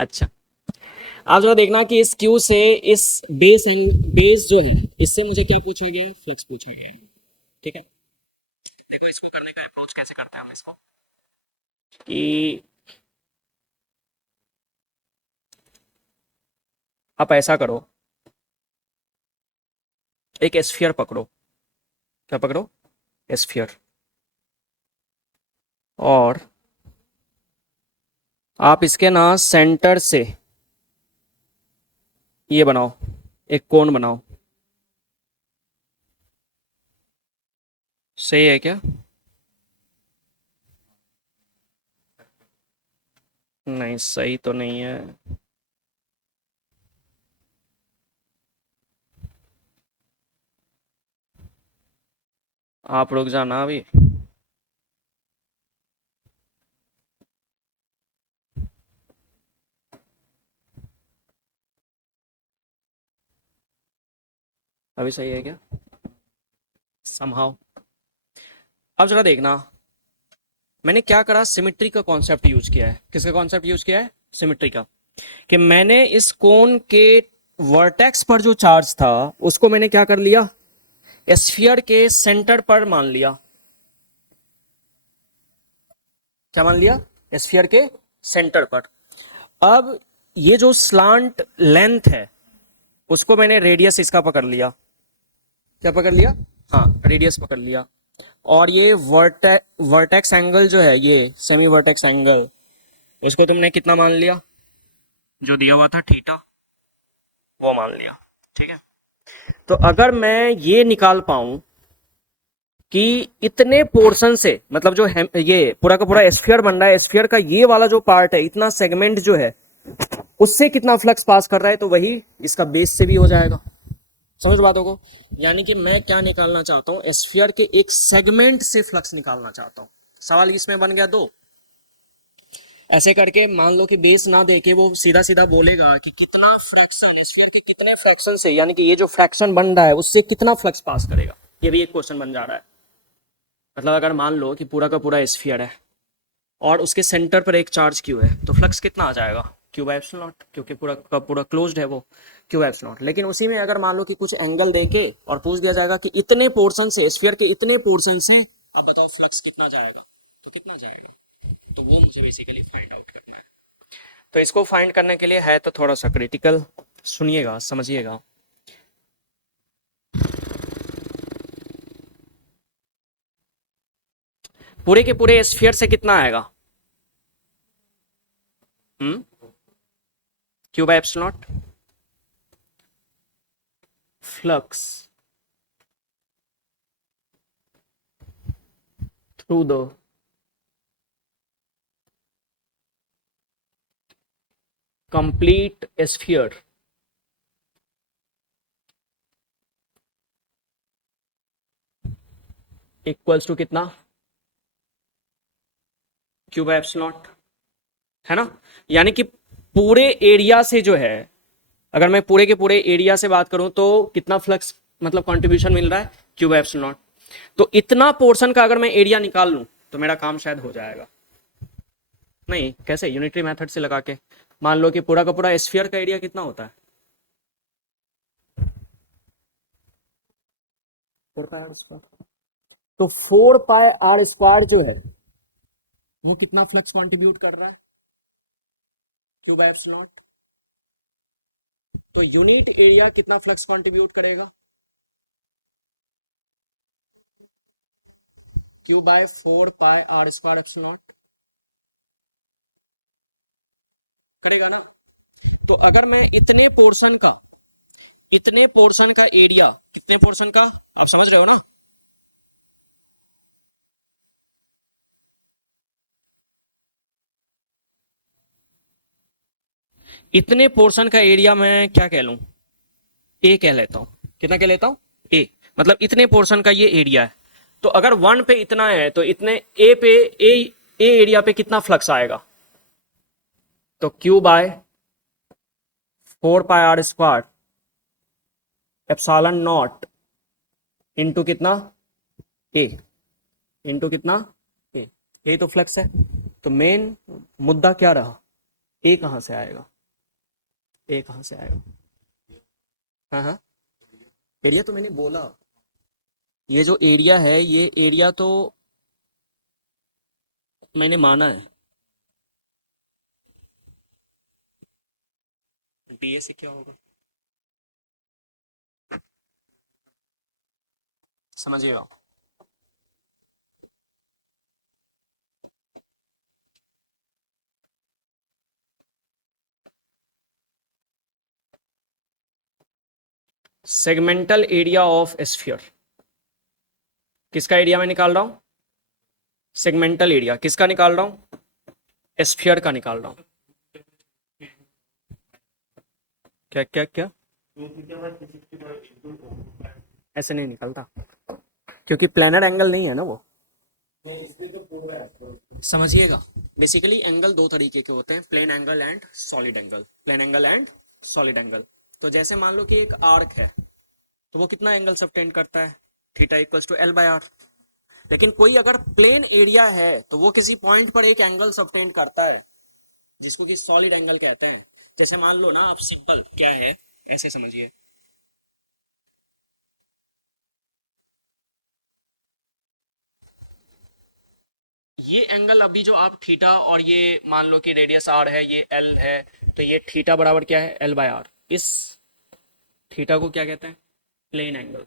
अच्छा, आप जरा देखना कि इस क्यू से इस बेस बेस जो है इससे मुझे क्या पूछा गया है, फ्लक्स पूछा गया है। ठीक है, देखो इसको करने का अप्रोच कैसे करते हैं हम इसको, कि आप ऐसा करो, एक एस्फियर पकड़ो। क्या पकड़ो? एस्फियर। और आप इसके ना सेंटर से ये बनाओ, एक कोण बनाओ। सही है क्या? नहीं, सही तो नहीं है। आप रुक जाना अभी। अभी सही है क्या? समहाउ। अब जरा देखना, मैंने क्या करा, सिमिट्री का कॉन्सेप्ट यूज किया है। किसका कॉन्सेप्ट यूज किया है? सिमिट्री का। कि मैंने इस कोन के वर्टेक्स पर जो चार्ज था उसको मैंने क्या कर लिया, एस्फियर के सेंटर पर मान लिया। क्या मान लिया? एस्फियर के सेंटर पर। अब ये जो स्लांट लेंथ है उसको मैंने रेडियस इसका पकड़ लिया। क्या पकड़ लिया? हाँ, रेडियस पकड़ लिया। और ये वर्टेक्स एंगल जो है, ये सेमी वर्टेक्स एंगल, उसको तुमने कितना मान लिया? जो दिया हुआ था थीटा, वो मान लिया। ठीक है, तो अगर मैं ये निकाल पाऊं कि इतने पोर्शन से, मतलब जो ये पूरा का पूरा एस्फियर बन रहा है, एस्फियर का ये वाला जो पार्ट है, इतना सेगमेंट जो है, उससे कितना फ्लक्स पास कर रहा है, तो वही इसका बेस से भी हो जाएगा। समझ बातों को? यानी कि मैं क्या निकालना चाहता हूं, एस्फियर के एक सेगमेंट से फ्लक्स निकालना चाहता हूं। सवाल इसमें बन गया दो। ऐसे करके मान लो कि बेस ना देके वो सीधा सीधा बोलेगा कि कितना फ्रैक्शन, एस्फियर के कितने फ्रैक्शन से, यानी कि ये जो फ्रैक्शन बन रहा है उससे कितना फ्लक्स पास करेगा, ये भी एक क्वेश्चन बन जा रहा है। मतलब अगर मान लो कि पूरा का पूरा एस्फियर है और उसके सेंटर पर एक चार्ज क्यू है, तो फ्लक्स कितना आ जाएगा? क्यू बाय एप्सिलॉन नॉट, क्योंकि पूरा का पूरा क्लोज्ड है वो, क्यू बाय एप्सिलॉन नॉट। लेकिन उसी में अगर मान लो कि कुछ एंगल देके और पूछ दिया जाएगा कि इतने पोर्शन से, एस्फियर के इतने पोर्शन से आप बताओ फ्लक्स कितना जाएगा, तो कितना जाएगा? तो वो मुझे बेसिकली फाइंड आउट करना है। तो इसको फाइंड करने के लिए है तो थोड़ा सा क्रिटिकल, सुनिएगा, समझिएगा। पूरे के पूरे स्फीयर से कितना आएगा? Q by epsilon not flux through the complete sphere equals to कितना? क्यू बाय एप्सिलॉन नॉट, है ना? यानी कि पूरे एरिया से जो है, अगर मैं पूरे के पूरे एरिया से बात करूं तो कितना फ्लक्स, मतलब कंट्रीब्यूशन मिल रहा है? Q by epsilon not. तो इतना पोर्शन का अगर मैं एरिया निकाल लूं तो मेरा काम शायद हो जाएगा। नहीं, कैसे? यूनिटरी मेथड से लगा के। मान लो कि पूरा का पूरा स्फीयर का एरिया कितना होता है? 4 पाई r स्क्वायर। तो 4 पाई r स्क्वायर जो है वो कितना फ्लक्स कंट्रीब्यूट कर रहा है? Q by epsilon not. तो यूनिट एरिया कितना फ्लक्स कंट्रीब्यूट करेगा? Q by 4 pi r square epsilon not करेगा ना? तो अगर मैं इतने पोर्शन का एरिया, कितने पोर्शन का, आप समझ रहे हो ना? इतने पोर्शन का एरिया मैं क्या कह लूं, ए कह लेता हूं। कितना कह लेता हूं? ए। मतलब इतने पोर्शन का ये एरिया है। तो अगर 1 पे इतना है तो इतने ए पे, ए ए एरिया पे कितना फ्लक्स आएगा? तो q by 4 pi r square epsilon not into कितना? ए। इंटू कितना? ए। यही तो फ्लक्स है। तो मेन मुद्दा क्या रहा? ए कहाँ से आएगा? ए कहाँ से आएगा? हाँ हाँ, एरिया तो मैंने बोला, ये जो एरिया है ये एरिया तो मैंने माना है। डीए से क्या होगा समझिएगा। सेगमेंटल एरिया ऑफ स्फीयर, किसका एरिया मैं निकाल रहा हूं? सेगमेंटल एरिया किसका निकाल रहा हूं? स्फीयर का निकाल रहा हूं। क्या क्या क्या? ऐसे नहीं निकलता क्योंकि प्लेनर एंगल नहीं है ना वो। समझिएगा, बेसिकली एंगल दो तरीके के होते हैं, plane angle and solid angle. Plane angle and solid angle. तो जैसे मान लो कि एक आर्क है, तो वो कितना एंगल सबटेंड करता है? Theta equals to l by r. लेकिन कोई अगर प्लेन एरिया है तो वो किसी पॉइंट पर एक एंगल सबटेंड करता है जिसको कि सॉलिड एंगल कहते हैं। जैसे मान लो ना, आप सिंपल क्या है ऐसे समझिए, ये एंगल अभी जो आप थीटा और ये मान लो कि रेडियस आर है, ये एल है, तो ये थीटा बराबर क्या है? L by r. इस थीटा को क्या कहते हैं? Plane angle.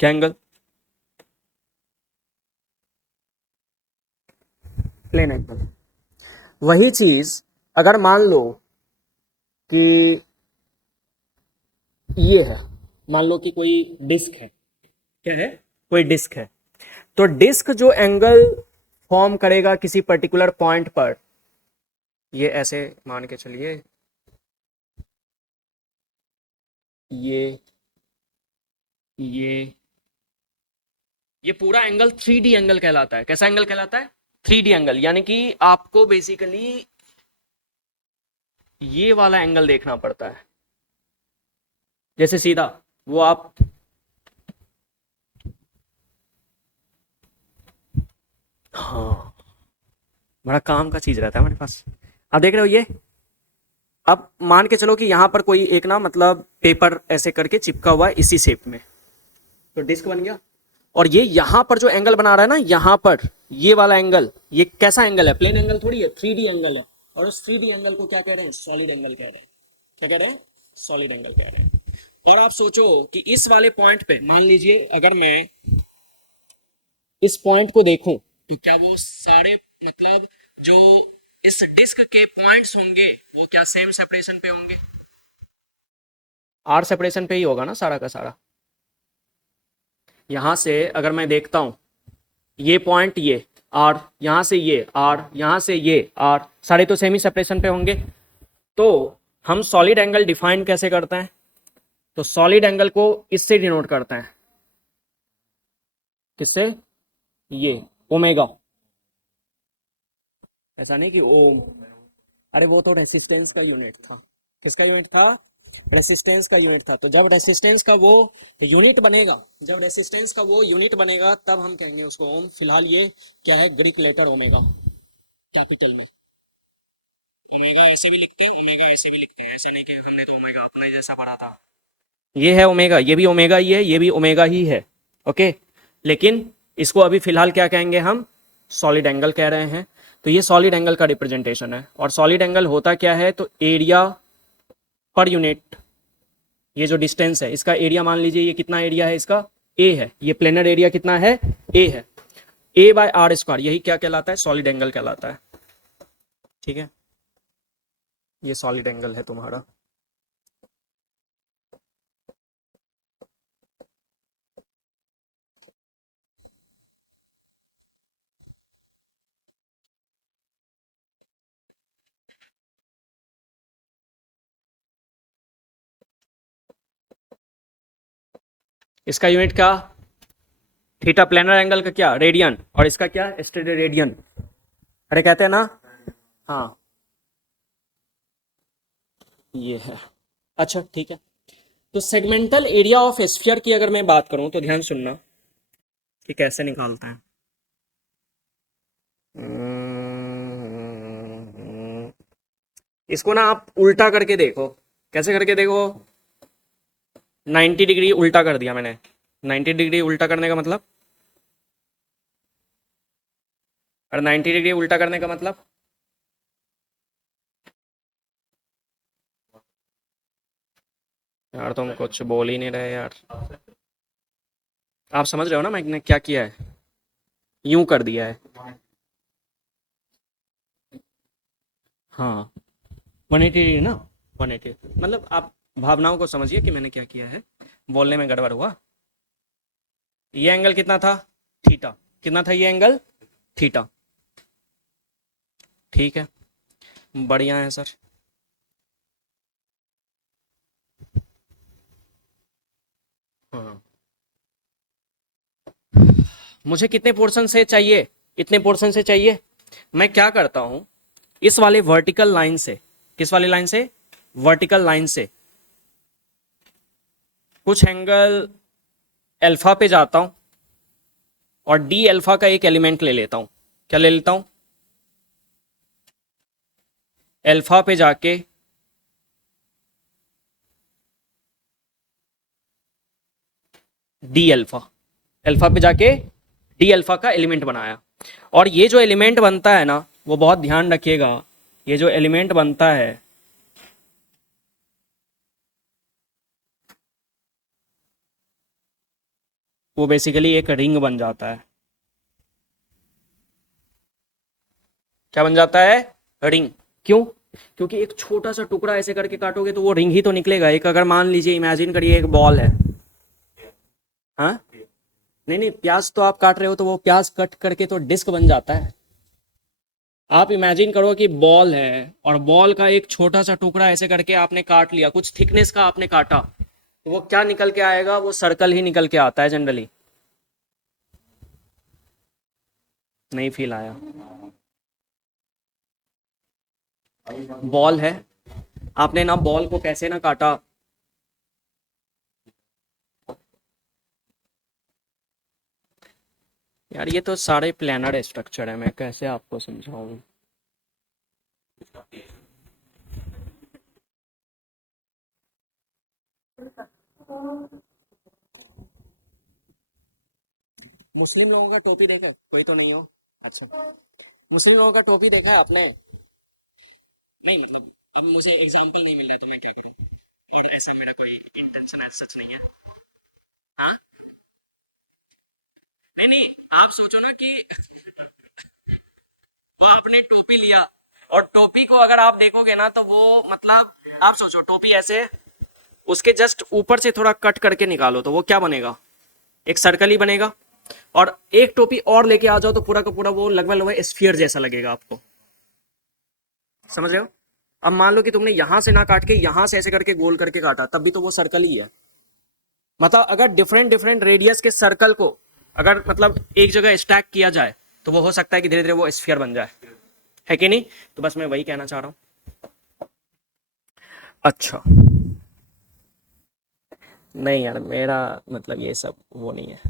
क्या एंगल? Plane angle. वही चीज अगर मान लो कि ये है, मान लो कि कोई डिस्क है, क्या है? कोई डिस्क है, तो डिस्क जो एंगल फॉर्म करेगा किसी पर्टिकुलर पॉइंट पर, ये ऐसे मान के चलिए, ये ये ये पूरा एंगल 3D एंगल कहलाता है। कैसा एंगल कहलाता है? 3D angle. यानी कि आपको बेसिकली ये वाला एंगल देखना पड़ता है। जैसे सीधा वो आप, हाँ, बड़ा काम का चीज रहता है हमारे पास। आप देख रहे हो ये, अब मान के चलो कि यहां पर कोई एक ना मतलब पेपर ऐसे करके चिपका हुआ है इसी शेप में, तो डिस्क बन गया। और ये यहां पर जो एंगल बना रहा है ना, यहां पर ये वाला एंगल, ये कैसा एंगल है? प्लेन एंगल थोड़ी है, 3D एंगल है। और उस 3D एंगल को क्या कह रहे हैं? सॉलिड एंगल कह रहे हैं। क्या कह रहे हैं? सॉलिड एंगल कह रहे हैं। और आप सोचो कि इस वाले पॉइंट पे मान लीजिए अगर मैं इस पॉइंट को देखूं, तो क्या वो सारे मतलब जो इस डिस्क के पॉइंट्स होंगे वो क्या सेम सेपरेशन पे होंगे? आर सेपरेशन पे ही होगा ना सारा का सारा। यहां से अगर मैं देखता हूं, ये पॉइंट, ये आर, यहां से ये आर, यहां से ये आर, सारे तो सेमी सेपरेशन पे होंगे। तो हम सॉलिड एंगल डिफाइन कैसे करते हैं? तो सॉलिड एंगल को इससे डिनोट करते हैं। किससे? ये ओमेगा। ऐसा नहीं कि ओम, अरे वो तो रेसिस्टेंस का यूनिट था। किसका यूनिट था? रेसिस्टेंस का यूनिट था। तो जब रेसिस्टेंस का वो यूनिट बनेगा, जब रेसिस्टेंस का वो यूनिट बनेगा तब हम कहेंगे उसको ओम। फिलहाल ये क्या है? ग्रीक लेटर ओमेगा, कैपिटल में। ओमेगा ऐसे भी लिखते हैं, ओमेगा ऐसे भी लिखते हैं, ऐसे नहीं कि हमने तो ओमेगा अपने जैसा पढ़ा था। ये है ओमेगा, ये भी ओमेगा ही है, ये भी ओमेगा ही है। ओके, लेकिन इसको अभी फिलहाल क्या कहेंगे हम? सॉलिड एंगल कह रहे हैं। तो ये सॉलिड एंगल का रिप्रेजेंटेशन है। और सॉलिड एंगल होता क्या है? तो एरिया पर यूनिट, ये जो डिस्टेंस है इसका एरिया, मान लीजिए ये कितना एरिया है इसका? ए है। ये प्लेनर एरिया कितना है? ए है। ए बाय आर स्क्वायर, यही क्या कहलाता है? सॉलिड एंगल कहलाता है। ठीक है, ये सॉलिड एंगल है तुम्हारा। इसका यूनिट क्या? थीटा प्लेनर एंगल का क्या? रेडियन। और इसका क्या? Steady radian. अरे कहते हैं ना, हाँ ये है। अच्छा ठीक है, तो सेगमेंटल एरिया ऑफ स्फीयर की अगर मैं बात करूं तो ध्यान सुनना कि कैसे निकालते हैं। इसको ना आप उल्टा करके देखो। कैसे करके देखो? 90 डिग्री उल्टा कर दिया मैंने। 90 डिग्री उल्टा करने का मतलब, और 90 डिग्री उल्टा करने का मतलब, यार तुम कुछ बोल ही नहीं रहे यार। आप समझ रहे हो ना मैंने क्या किया है? यूं कर दिया है। हाँ, 180 डिग्री ना। 180 मतलब आप भावनाओं को समझिए कि मैंने क्या किया है। बोलने में गड़बड़ हुआ। ये एंगल कितना था? थीटा। कितना था ये एंगल? थीटा। ठीक है, बढ़िया है सर। हाँ, मुझे कितने पोर्शन से चाहिए? इतने पोर्शन से चाहिए। मैं क्या करता हूं, इस वाले वर्टिकल लाइन से, किस वाली लाइन से? वर्टिकल लाइन से कुछ एंगल अल्फा पे जाता हूं और डी अल्फा का एक एलिमेंट ले लेता हूं। क्या ले लेता हूं? अल्फा पे जाके डी अल्फा, अल्फा पे जाके डी अल्फा का एलिमेंट बनाया। और ये जो एलिमेंट बनता है ना, वो बहुत ध्यान रखिएगा, ये जो एलिमेंट बनता है वो बेसिकली एक रिंग बन जाता है। क्या बन जाता है? रिंग। क्यों? क्योंकि एक छोटा सा टुकड़ा ऐसे करके काटोगे तो वो रिंग ही तो निकलेगा। एक अगर मान लीजिए, इमेजिन करिए एक बॉल है। हाँ, नहीं नहीं, प्याज तो आप काट रहे हो तो वो प्याज कट करके तो डिस्क बन जाता है। आप इमेजिन करो कि बॉल है और बॉल का एक छोटा सा टुकड़ा ऐसे करके आपने काट लिया, कुछ थिकनेस का आपने काटा, तो वो क्या निकल के आएगा? वो सर्कल ही निकल के आता है जनरली। नहीं फील आया? बॉल है, आपने ना बॉल को कैसे ना काटा, यार ये तो सारे प्लानर स्ट्रक्चर है, मैं कैसे आपको समझाऊं। मुस्लिम लोगों का टोपी देखा? कोई तो नहीं हो। अच्छा, मुस्लिम लोगों का टोपी देखा है आपने? नहीं मतलब, अब मुझे एग्जांपल नहीं मिल रहा है तो मैं क्या करूं? और ऐसा मेरा कोई इंटेंशन है, सच नहीं है। हाँ, नहीं नहीं, आप सोचो ना कि वो आपने टोपी लिया, और टोपी को अगर आप देखोगे ना तो वो मतलब, आप सोचो टोपी ऐसे, उसके जस्ट ऊपर से थोड़ा कट करके निकालो तो वो क्या बनेगा? एक सर्कल ही बनेगा। और एक टोपी और लेके आ जाओ तो पूरा का पूरा वो लगभग लगभग स्फीयर जैसा लगेगा आपको। समझ रहे हो? अब मान लो कि तुमने यहां से ना काट के यहां से ऐसे करके गोल करके काटा, तब भी तो वो सर्कल ही है। मतलब अगर डिफरेंट डिफरेंट रेडियस के सर्कल को अगर मतलब एक जगह स्टैक किया जाए तो वो हो सकता है कि धीरे धीरे वो स्फीयर बन जाए, है कि नहीं? तो बस मैं वही कहना चाह रहा हूं। अच्छा, नहीं यार, मेरा मतलब ये सब वो नहीं है,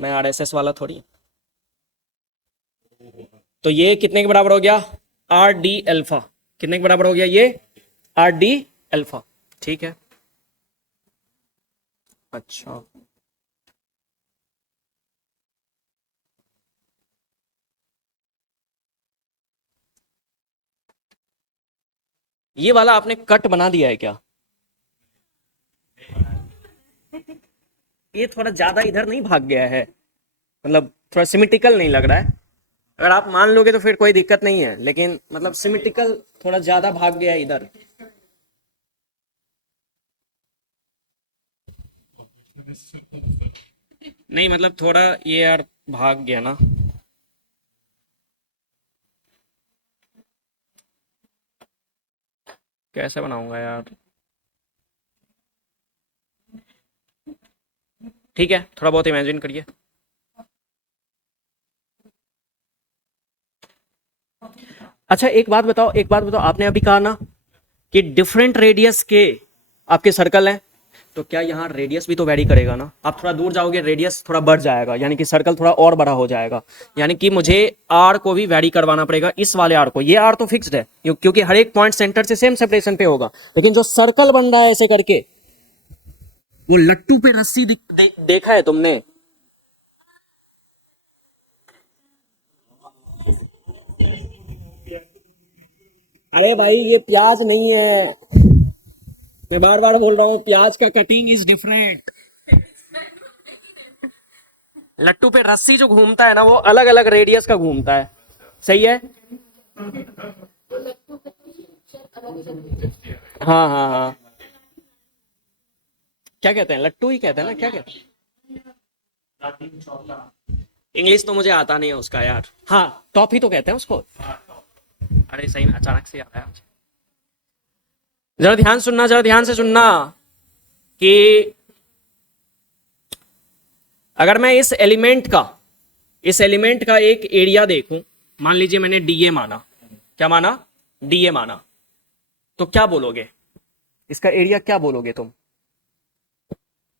मैं आरएसएस वाला थोड़ी। तो ये कितने के बराबर हो गया? R D alpha. कितने के बराबर हो गया ये? R D alpha. ठीक है। अच्छा, ये वाला आपने कट बना दिया है क्या? ये थोड़ा ज्यादा इधर नहीं भाग गया है? मतलब थोड़ा सिमेट्रिकल नहीं लग रहा है? अगर आप मान लोगे तो फिर कोई दिक्कत नहीं है, लेकिन मतलब सिमेट्रिकल थोड़ा ज्यादा भाग गया है इधर। नहीं मतलब थोड़ा ये यार भाग गया ना। कैसे बनाऊंगा यार? ठीक है, थोड़ा बहुत इमेजिन करिए। अच्छा एक बात बताओ, एक बात बताओ, आपने अभी कहा ना कि डिफरेंट रेडियस के आपके सर्कल हैं, तो क्या यहाँ रेडियस भी तो वैरी करेगा ना। आप थोड़ा दूर जाओगे रेडियस थोड़ा बढ़ जाएगा, यानी कि सर्कल थोड़ा और बड़ा हो जाएगा, यानी कि मुझे आर को भी वैरी करवाना पड़ेगा, इस वाले आर को। ये आर तो फिक्स्ड है क्योंकि हर एक पॉइंट सेंटर से सेम सेपरेशन पे होगा, लेकिन जो सर्कल बन रहा है ऐसे करके, वो लट्टू पे रस्सी देखा है तुमने? अरे भाई ये प्याज नहीं है, मैं बार बार बोल रहा हूं, प्याज का कटिंग इज डिफरेंट। लट्टू पे रस्सी जो घूमता है ना, वो अलग अलग रेडियस का घूमता है, सही है। हाँ हाँ हाँ, क्या कहते हैं, लट्टू ही कहते हैं ना, क्या कहते हैं? इंग्लिश तो मुझे आता नहीं है उसका यार। हाँ, टॉप ही तो कहते हैं उसको। अरे सही में अचानक से याद आया। जरा ध्यान सुनना, जरा ध्यान से सुनना कि अगर मैं इस एलिमेंट का एक एरिया देखूं, मान लीजिए मैंने डीए माना, क्या माना? डीए माना, तो क्या बोलोगे? इसका एरिया क्या बोलोगे तुम?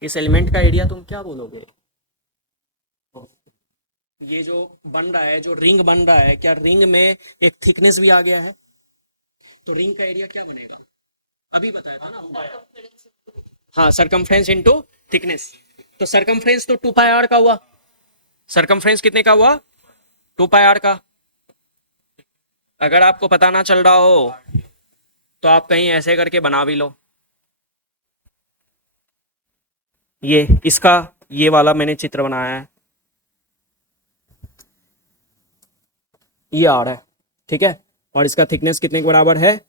इस एलिमेंट का एरिया तुम क्या बोलोगे? ये जो बन रहा है, जो रिंग बन रहा है, क्या रिंग में एक थिकनेस भी आ गया है? तो रिंग का एरिया क्या बनेगा? अभी बताया था ना। हाँ, सरकमफ्रेंस इनटू थिकनेस। तो सरकमफ्रेंस तो 2 पाई आर का हुआ। सरकमफ्रेंस कितने का हुआ? 2 पाई आर का। अगर आपको पता ना चल रहा हो तो आप कहीं ऐसे करके बना भी लो। ये इसका, ये वाला मैंने चित्र बनाया है, ये आर है, ठीक है, और इसका थिकनेस कितने के बराबर है?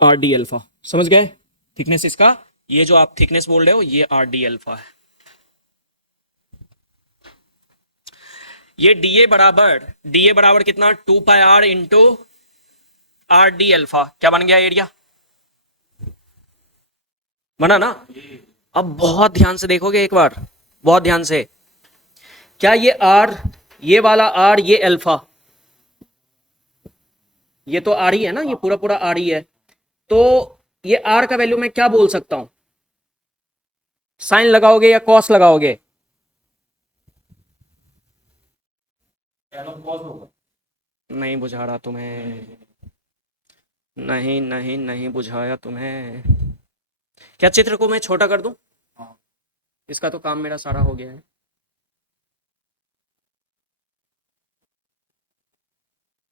R D alpha. समझ गए? थिकनेस इसका, ये जो आप थिकनेस बोल रहे हो, ये आर डी अल्फा है। ये डीए बराबर कितना? 2 pi R into R D alpha. क्या बन गया एरिया? बना ना? अब बहुत ध्यान से देखोगे एक बार, बहुत ध्यान से। क्या ये आर, ये वाला आर, ये अल्फा, ये तो आर ही है ना, ये पूरा पूरा आर ही है। तो ये आर का वैल्यू मैं क्या बोल सकता हूं? साइन लगाओगे या कॉस लगाओगे? नहीं बुझा रहा तुम्हें, नहीं नहीं नहीं बुझाया तुम्हें। क्या चित्र को मैं छोटा कर दूं? इसका तो काम मेरा सारा हो गया है।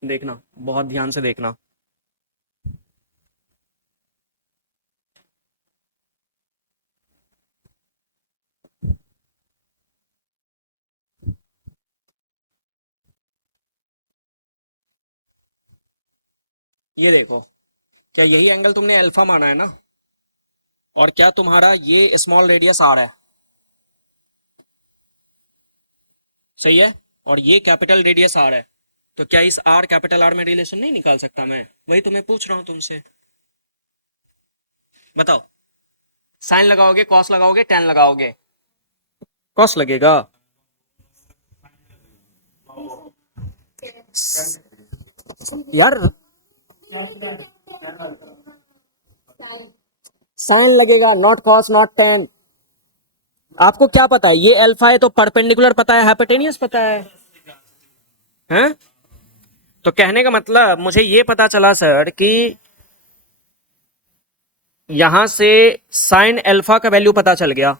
देखना, बहुत ध्यान से देखना। ये देखो, क्या यही एंगल तुमने अल्फा माना है ना? और क्या तुम्हारा ये स्मॉल रेडियस आर है? सही है। और ये कैपिटल रेडियस आर है। तो क्या इस आर कैपिटल आर में रिलेशन नहीं निकाल सकता मैं? वही तो मैं पूछ रहा हूं तुमसे, बताओ। साइन लगाओगे, कॉस लगाओगे, टेन लगाओगे? कॉस लगेगा। यार साइन लगेगा, नॉट कॉस नॉट टेन। आपको क्या पता है? ये अल्फा है तो परपेंडिकुलर पता है, हाइपोटेनियस पता है, हैं? तो कहने का मतलब मुझे ये पता चला सर कि यहां से साइन अल्फा का वैल्यू पता चल गया,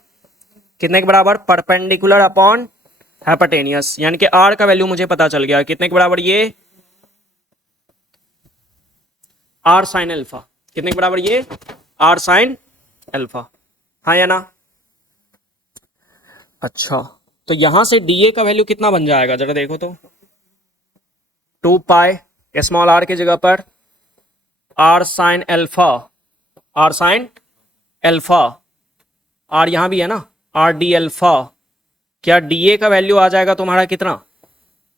कितने के बराबर? परपेंडिकुलर अपॉन हाइपोटेनियस, यानी कि आर का वैल्यू मुझे पता चल गया कितने के बराबर? ये आर साइन अल्फा। कितने के बराबर? ये आर साइन अल्फा। हाँ या ना? अच्छा, तो यहां से डीए का वैल्यू कितना बन जाएगा जरा देखो तो। 2 पाई स्मॉल आर की जगह पर r sine alpha, r sine alpha, r यहां भी है ना, आर डी अल्फा। क्या डीए का वैल्यू आ जाएगा तुम्हारा कितना?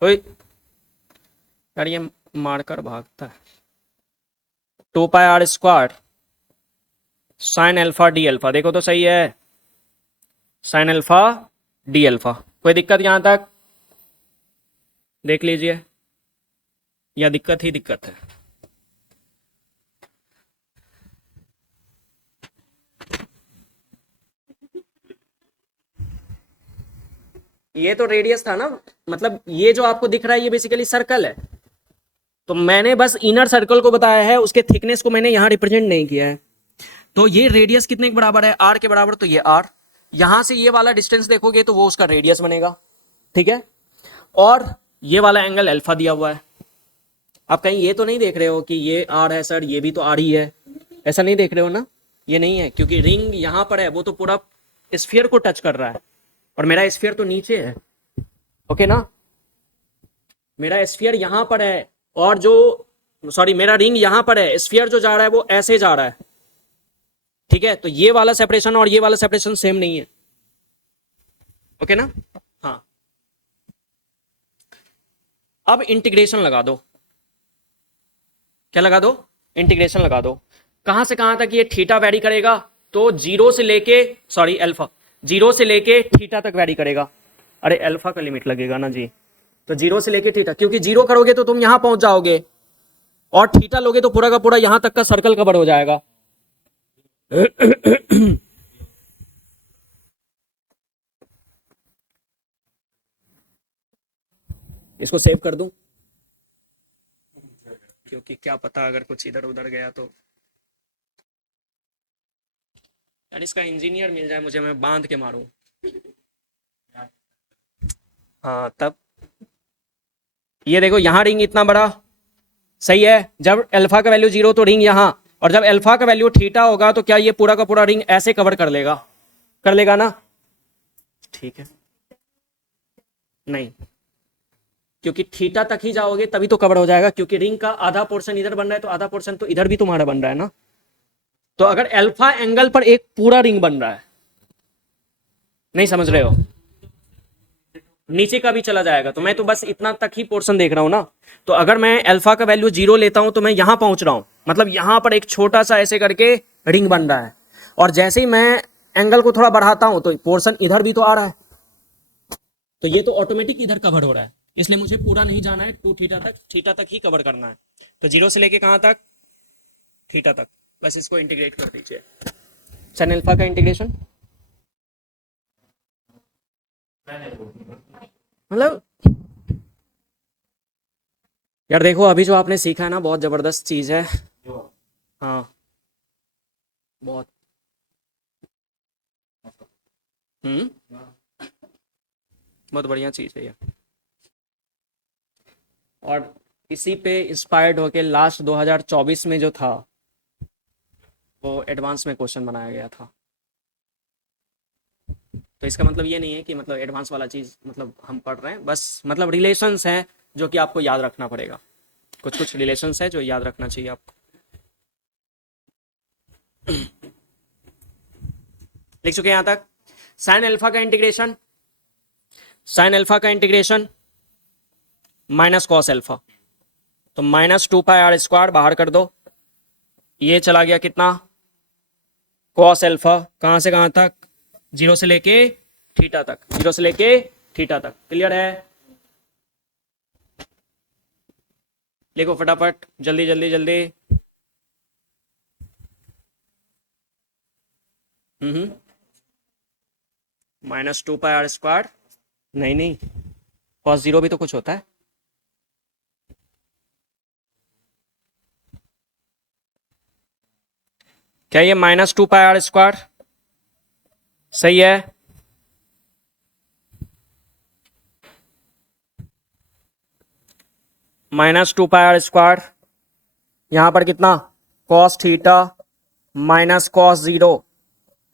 ओए यार ये मारकर भागता है। 2 pi R square sine alpha D alpha, देखो तो सही है, साइन अल्फा डी अल्फा। कोई दिक्कत यहां तक? देख लीजिए, या दिक्कत ही दिक्कत है। ये तो रेडियस था ना, मतलब ये जो आपको दिख रहा है ये बेसिकली सर्कल है, तो मैंने बस इनर सर्कल को बताया है, उसके थिकनेस को मैंने यहां रिप्रेजेंट नहीं किया है। तो ये रेडियस कितने के बराबर है, आर के बराबर, तो ये आर, यहां से ये वाला डिस्टेंस देखोगे तो वो उसका रेडियस बनेगा, ठीक है। और ये वाला एंगल अल्फा दिया हुआ है। आप कहीं ये तो नहीं देख रहे हो कि ये आर है सर, ये भी तो आर ही है, ऐसा नहीं देख रहे हो ना, ये नहीं है, क्योंकि रिंग यहां पर है, वो तो पूरा स्फीयर को टच कर रहा है और मेरा स्फीयर तो नीचे है, ओके ना, मेरा स्फीयर यहां पर है और जो सॉरी मेरा रिंग यहां पर है, स्फीयर जो जा रहा है वो ऐसे जा रहा है, ठीक है। तो ये वाला सेपरेशन और ये वाला सेपरेशन सेम नहीं है, ओके ना। हाँ, अब इंटीग्रेशन लगा दो, क्या लगा दो, इंटीग्रेशन लगा दो। कहां से कहां तक ये थीटा वैरी करेगा, तो जीरो से लेके सॉरी अल्फा, जीरो से लेके थीटा तक वैरी करेगा। अरे अल्फा का लिमिट लगेगा ना जी, तो जीरो से लेके थीटा, क्योंकि जीरो करोगे तो तुम यहां पहुंच जाओगे और थीटा लोगे तो पूरा का पूरा यहां तक का सर्कल कवर हो जाएगा। इसको सेव कर दूं, क्योंकि क्या पता अगर कुछ इधर उधर गया तो, यार इसका इंजीनियर मिल जाए मुझे, मैं बांध के मारूं। हाँ तब ये देखो यहां रिंग इतना बड़ा, सही है, जब अल्फा का वैल्यू जीरो तो रिंग यहां, और जब अल्फा का वैल्यू थीटा होगा तो क्या ये पूरा का पूरा रिंग ऐसे कवर कर लेगा, कर लेगा ना, ठीक है, नहीं, क्योंकि थीटा तक ही जाओगे तभी तो कवर हो जाएगा, क्योंकि रिंग का आधा पोर्शन इधर बन रहा है तो आधा पोर्शन तो इधर भी तुम्हारा बन रहा है ना। तो अगर अल्फा एंगल पर एक पूरा रिंग बन रहा है, नहीं समझ रहे हो, नीचे का भी चला जाएगा, तो मैं तो बस इतना तक ही पोर्शन देख रहा हूं ना। तो अगर मैं अल्फा का वैल्यू जीरो लेता हूं तो मैं यहां पहुंच रहा हूं, मतलब यहां पर एक छोटा सा ऐसे करके रिंग बन रहा है, और जैसे ही मैं एंगल को थोड़ा बढ़ाता हूं तो पोर्शन इधर भी तो आ रहा है, तो ये तो ऑटोमेटिक इधर कवर हो रहा है, इसलिए मुझे पूरा नहीं जाना है, टू थीटा तक ही कवर करना है। तो जीरो से लेके कहां तक, थीटा तक, बस इसको इंटीग्रेट कर दीजिए। साइन अल्फा का इंटीग्रेशन, मतलब यार देखो अभी जो आपने सीखा है ना बहुत जबरदस्त चीज है, हाँ बहुत, बहुत बढ़िया चीज है ये, और इसी पे इंस्पायर्ड होके लास्ट 2024 में जो था वो एडवांस में क्वेश्चन बनाया गया था। तो इसका मतलब ये नहीं है कि मतलब एडवांस वाला चीज़ मतलब हम पढ़ रहे हैं, बस मतलब रिलेशंस हैं जो कि आपको याद रखना पड़ेगा, कुछ कुछ रिलेशंस है जो याद रखना चाहिए आपको। लिख चुके हैं यहाँ तक। साइन अल्फा का इंटीग्रेशन, साइन अल्फा का इंटीग्रेशन माइनस कॉस अल्फा, तो माइनस 2πr² बाहर कर दो, ये चला गया कितना, कॉस अल्फा, कहां से कहां तक, जीरो से लेके थीटा तक, जीरो से लेके थीटा तक, क्लियर है। लिखो फटाफट, जल्दी जल्दी जल्दी। माइनस 2πr², नहीं नहीं, कॉस जीरो भी तो कुछ होता है, क्या ये माइनस 2πr² सही है, माइनस 2πr², यहां पर कितना, cos theta minus cos zero,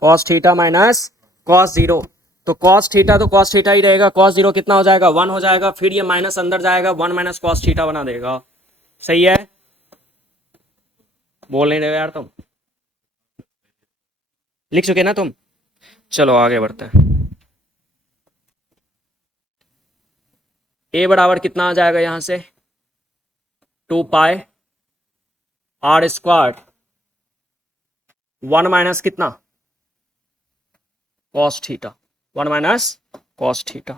cos theta minus cos zero, तो कॉस थीटा तो कॉस थीटा ही रहेगा, कॉस जीरो कितना हो जाएगा, 1 हो जाएगा, फिर ये माइनस अंदर जाएगा, 1 माइनस कॉस थीटा बना देगा, सही है, बोल नहीं रहे यार तुम, लिख चुके ना तुम, चलो आगे बढ़ते हैं। ए बराबर कितना आ जाएगा यहां से, 2πr², 1 माइनस कितना, cos theta, 1 minus cos theta.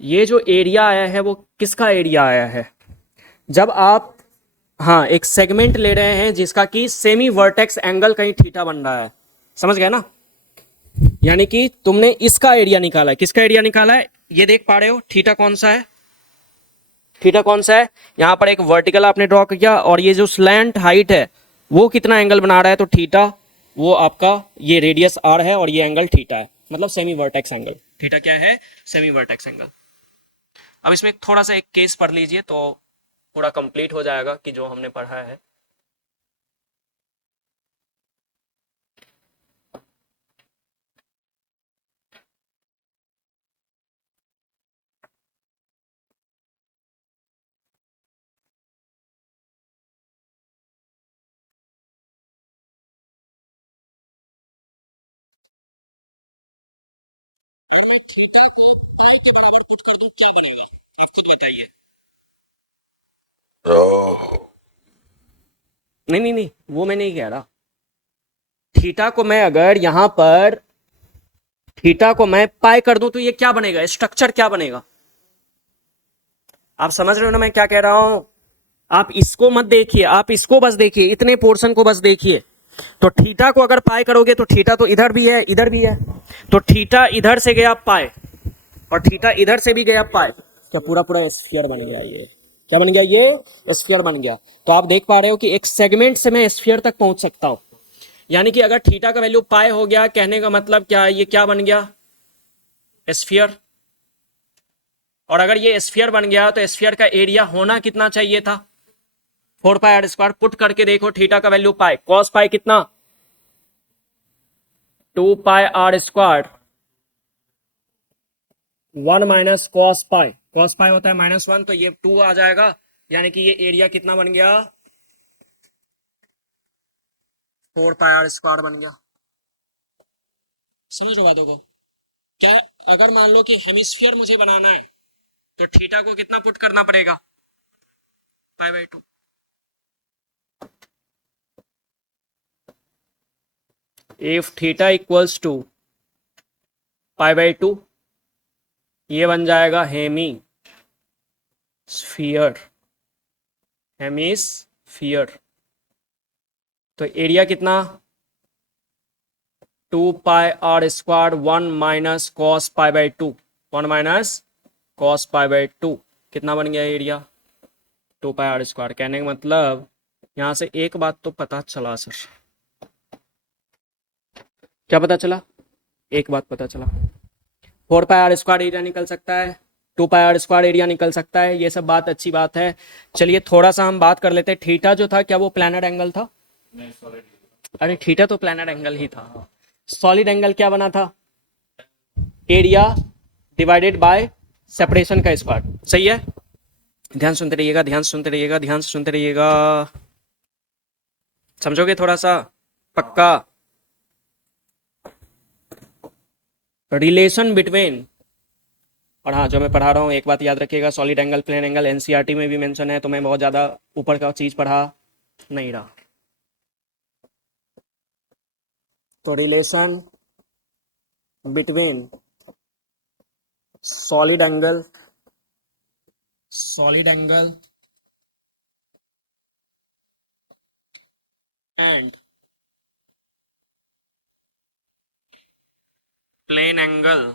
ये जो एरिया आया है वो किसका एरिया आया है, जब आप हाँ एक सेगमेंट ले रहे हैं जिसका कि सेमी वर्टेक्स एंगल कहीं थीटा बन रहा है, समझ गए ना, यानी कि तुमने इसका एरिया निकाला है, किसका एरिया निकाला है, ये देख पा रहे हो थीटा कौन सा है, थीटा कौन सा है, यहां पर एक वर्टिकल आपने ड्रॉ किया और ये जो स्लैंट हाइट है वो कितना एंगल बना रहा है, तो थीटा वो आपका ये रेडियस आर है और ये एंगल थीटा है, मतलब सेमी वर्टेक्स एंगल। थीटा क्या है, सेमी वर्टेक्स एंगल। अब इसमें थोड़ा सा एक केस पढ़ लीजिए तो पूरा कंप्लीट हो जाएगा कि जो हमने पढ़ा है। नहीं नहीं नहीं, वो मैं नहीं कह रहा। थीटा को मैं अगर यहां पर थीटा को मैं पाई कर दूं तो ये क्या बनेगा, स्ट्रक्चर क्या बनेगा, आप समझ रहे हो ना मैं क्या कह रहा हूं। आप इसको मत देखिए, आप इसको बस देखिए, इतने पोर्शन को बस देखिए। तो थीटा को अगर पाई करोगे तो थीटा तो इधर भी है इधर भी है, तो थीटा इधर से गया पाई और थीटा इधर से भी गया पाई, क्या पूरा पूरा स्फीयर बन गया, ये क्या बन गया, ये स्फीयर बन गया। तो आप देख पा रहे हो कि एक सेगमेंट से मैं स्फीयर तक पहुंच सकता हूं। यानी कि अगर थीटा का वैल्यू पाई हो गया, कहने का मतलब क्या है, ये क्या बन गया, स्फीयर। और अगर ये स्फीयर बन गया तो स्फीयर का एरिया होना कितना चाहिए था, 4 पाई r² पुट करके देखो, थीटा का वैल्यू पाई, कॉस पाई कितना, 2 pi r², 1 minus cos pi, cos pi होता है -1, तो ये 2 आ जाएगा। यानी कि ये एरिया कितना बन गया, 4 पाई r² बन गया। समझ लो बातों को। क्या, अगर मान लो कि हेमिस्फीयर मुझे बनाना है तो थीटा को कितना पुट करना पड़ेगा, pi. If theta equals to pi, ये बन जाएगा हेमी स्फीयर, हेमिस्फीयर। तो एरिया कितना, 2 pi r², 1 minus cos pi, 1 minus cos pi, कितना बन गया एरिया, 2 पाई r²। कहने का मतलब यहां से एक बात तो पता चला सर, क्या पता चला, एक बात पता चला, 4 पाई r² एरिया निकल सकता है, 2 पाई r² एरिया निकल सकता है, ये सब बात अच्छी बात है। चलिए थोड़ा सा हम बात कर लेते हैं, थीटा जो था क्या वो प्लैनर एंगल था, अरे थीटा तो प्लैनर एंगल ही था। सॉलिड एंगल क्या बना था, एरिया डिवाइडेड बाय सेपरेशन का स्क्वायर, सही है। ध्यान सुनते रहिएगा, ध्यान सुनते रहिएगा, ध्यान सुनते रहिएगा, समझोगे थोड़ा सा, पक्का। रिलेशन बिटवीन, और हाँ जो मैं पढ़ा रहा हूँ एक बात याद रखिएगा, solid angle plane angle NCERT में भी मेंशन है, तो मैं बहुत ज़्यादा ऊपर का चीज़ पढ़ा नहीं रहा। तो relation between solid angle and plane angle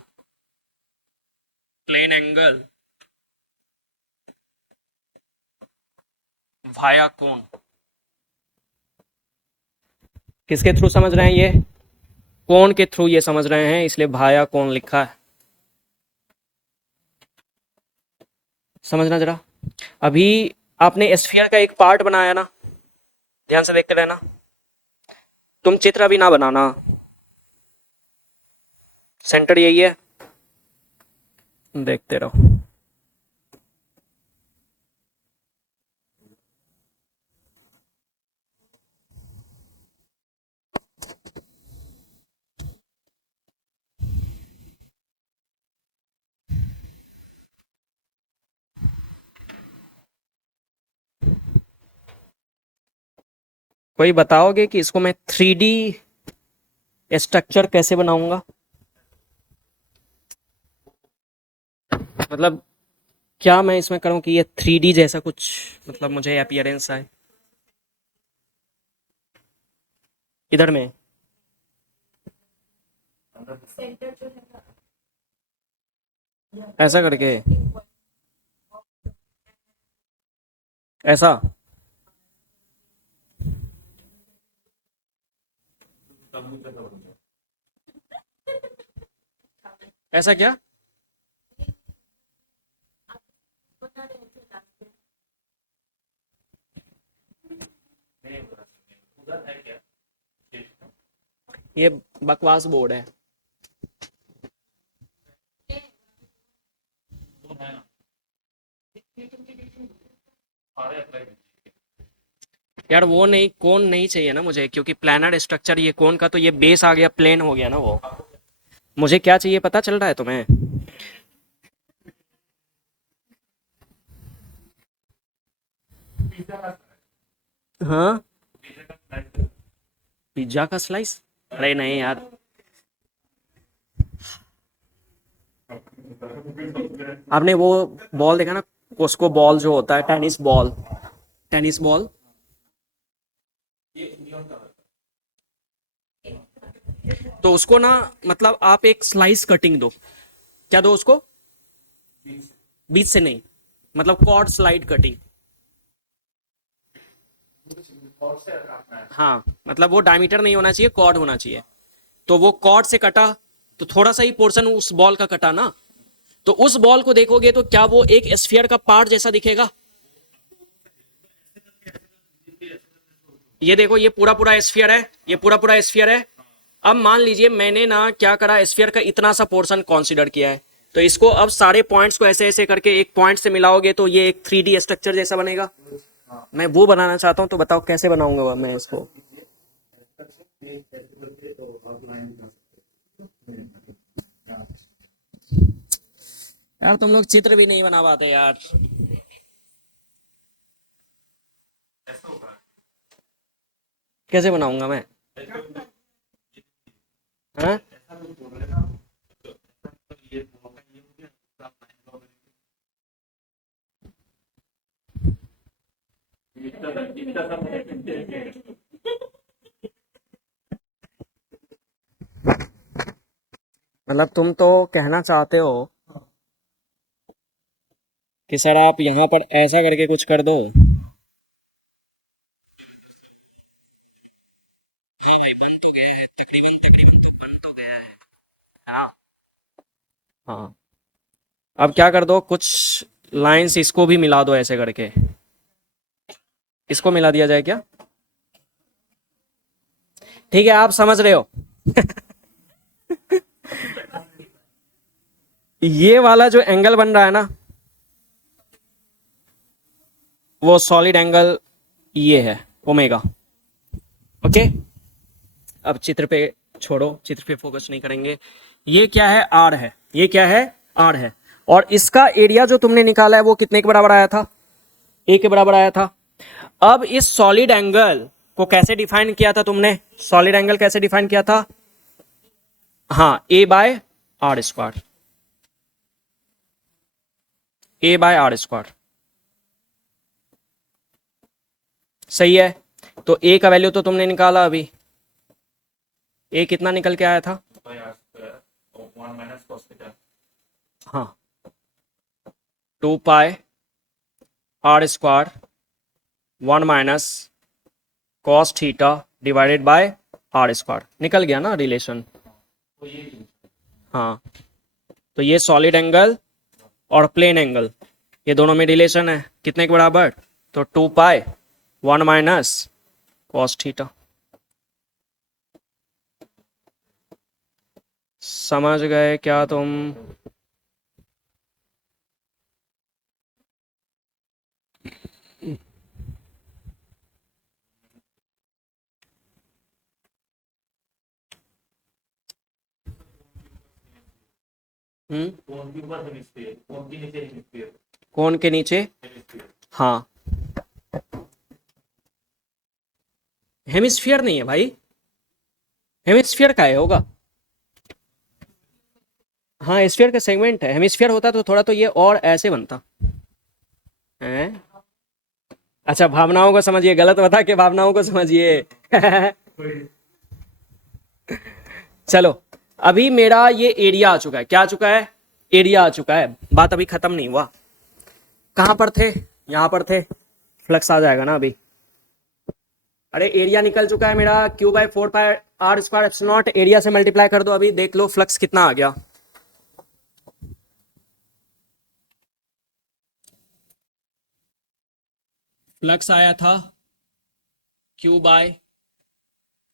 via कोण, किसके थ्रू समझ रहे हैं, ये कोण के थ्रू ये समझ रहे हैं, इसलिए भाया कोण लिखा है, समझना जरा। अभी आपने स्फीयर का एक पार्ट बनाया ना, ध्यान से देखते रहना, तुम चित्र अभी ना बनाना, सेंटर यही है, देखते रहो। कोई बताओगे कि इसको मैं 3D स्ट्रक्चर कैसे बनाऊंगा, मतलब क्या मैं इसमें करूं कि ये 3D जैसा कुछ, मतलब मुझे अपीयरेंस आए इधर में। ऐसा करके, ऐसा। ऐसा क्या? ये बकवास बोर्ड है यार। वो नहीं, कोन नहीं चाहिए ना मुझे, क्योंकि प्लानर स्ट्रक्चर ये कोन का तो ये बेस आ गया, प्लेन हो गया ना वो। मुझे क्या चाहिए पता चल रहा है तुम्हें? हाँ, पिज्जा का स्लाइस? अरे नहीं यार। आपने वो बॉल देखा ना, उसको बॉल जो होता है, टेनिस बॉल, टेनिस बॉल, तो उसको ना, मतलब आप एक स्लाइस कटिंग दो। क्या दो उसको? बीच से नहीं, मतलब कॉर्ड स्लाइड कटिंग। हाँ, मतलब वो डायमीटर नहीं होना चाहिए, कॉर्ड होना चाहिए। तो वो कॉर्ड से कटा, तो थोड़ा सा ही पोर्शन उस बॉल का कटा ना, तो उस बॉल को देखोगे तो क्या वो एक स्फीयर का पार्ट जैसा दिखेगा? ये देखो, ये पूरा पूरा स्फीयर है, ये पूरा पूरा स्फीयर है। अब मान लीजिए मैंने ना क्या करा, स्फीयर का इतना सा पोर्शन कंसीडर किया है, तो इसको अब सारे पॉइंट्स को ऐसे ऐसे करके एक पॉइंट से मिलाओगे तो ये एक 3D स्ट्रक्चर जैसा बनेगा। मैं वो बनाना चाहता हूँ, तो बताओ कैसे बनाऊंगा मैं इसको? यार तुम लोग चित्र भी नहीं बना पाते यार। कैसे बनाऊंगा मैं? हाँ? मतलब तुम तो कहना चाहते हो कि सर आप यहाँ पर ऐसा करके कुछ कर दो। भाई बन तो गया है, तकरीबन तकरीबन तक बन तो गया है ना? हाँ। अब क्या कर दो, कुछ लाइंस इसको भी मिला दो ऐसे करके। इसको मिला दिया जाए क्या? ठीक है, आप समझ रहे हो। ये वाला जो एंगल बन रहा है ना, वो सॉलिड एंगल ये है, ओमेगा। ओके। अब चित्र पे छोड़ो, चित्र पे फोकस नहीं करेंगे। ये क्या है? आर है। ये क्या है? आर है। और इसका एरिया जो तुमने निकाला है वो कितने के बराबर आया था? ए के बराबर आया था। अब इस सॉलिड एंगल को कैसे डिफाइन किया था तुमने? सॉलिड एंगल कैसे डिफाइन किया था? हाँ, A by R square. A by R square, सही है। तो ए का वैल्यू तो तुमने निकाला अभी। ए कितना निकल के आया था? हाँ, 2 pi R square 1 - cos theta divided by R square. निकल गया ना रिलेशन? हाँ। तो ये सॉलिड एंगल और प्लेन एंगल, ये दोनों में रिलेशन है कितने के बराबर? तो 2 पाई 1 - कॉस थीटा। समझ गए क्या तुम? कोन के नीचे? हाँ। हेमिस्फीयर नहीं है भाई, हेमिस्फीयर का है होगा। हाँ, स्फीयर का सेगमेंट है। हेमिस्फीयर होता तो थोड़ा तो ये और ऐसे बनता है। अच्छा, भावनाओं को समझिए, गलत बता के भावनाओं को समझिए। चलो, अभी मेरा ये एरिया आ चुका है, क्या आ चुका है, एरिया आ चुका है, बात अभी खत्म नहीं हुआ। कहां पर थे, यहां पर थे, फ्लक्स आ जाएगा ना अभी। अरे एरिया निकल चुका है मेरा, Q by 4πr² epsilon not, area से मल्टीप्लाई कर दो, अभी देख लो फ्लक्स कितना आ गया। फ्लक्स आया था q by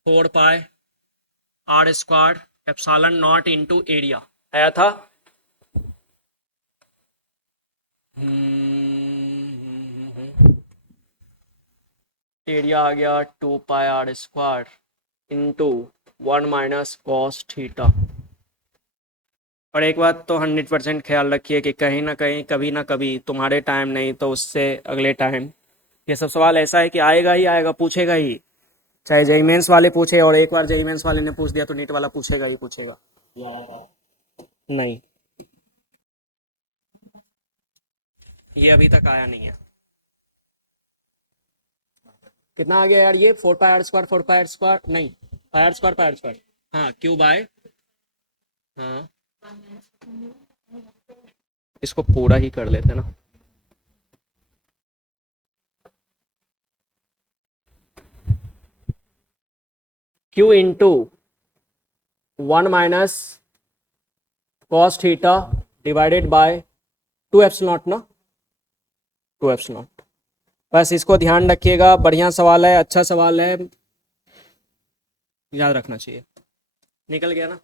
4πr² epsilon not into area आया था। एरिया आ गया 2πr² इंटू 1 - cos थीटा। और एक बात तो 100% ख्याल रखिए कि कहीं ना कहीं कभी ना कभी तुम्हारे टाइम नहीं तो उससे अगले टाइम ये सब सवाल ऐसा है कि आएगा ही आएगा, पूछेगा ही, चाहे जेईई मेंस वाले पूछे, और एक बार जेईई मेंस वाले ने पूछ दिया तो नीट वाला पूछेगा ही पूछेगा। नहीं, ये अभी तक आया नहीं है। कितना आ गया यार ये, 4πr², नहीं πr², हाँ क्यू बाय, हाँ इसको पूरा ही कर लेते ना। Q into 1 - cos theta divided bye 2 epsilon not ना, 2 एप्सिलॉन नॉट। बस इसको ध्यान रखिएगा, बढ़िया सवाल है, अच्छा सवाल है, याद रखना चाहिए। निकल गया ना।